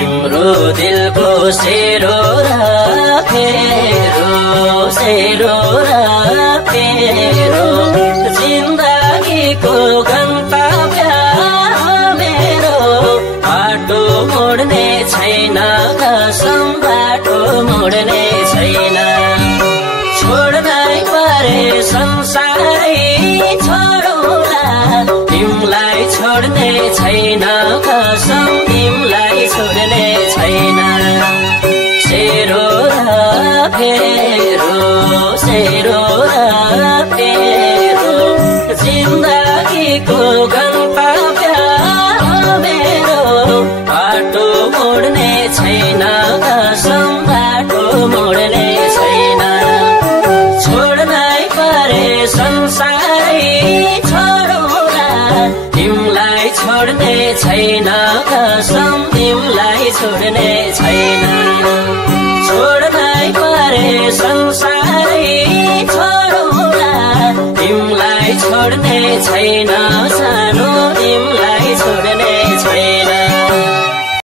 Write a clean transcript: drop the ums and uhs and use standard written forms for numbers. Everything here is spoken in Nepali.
तिम्रो दिलको सेरो राखेरो सेरो राखेरो जिन्दगीको गन्तव्य मेरो बाटो मोड्ने छैन कसम बाटो मोड्ने छैन छोड्दै परे संसारै छोडौला तिमलाई छोड्ने छैन कसम तिमलाई छोड्ने छैन सेरो राखेरो सेरो राखेरो जिन्दगीको गन्तव्य मेरो बाटो मोड्ने छैन कसम बाटो मोड्ने छैन छोड्दै परे संसारै छोडौला तिमलाई छोड्ने छैन कसम तिमलाई छोड्ने छैन छोड्दै परे संसारै छोडौला तिमलाई छोड्ने छैन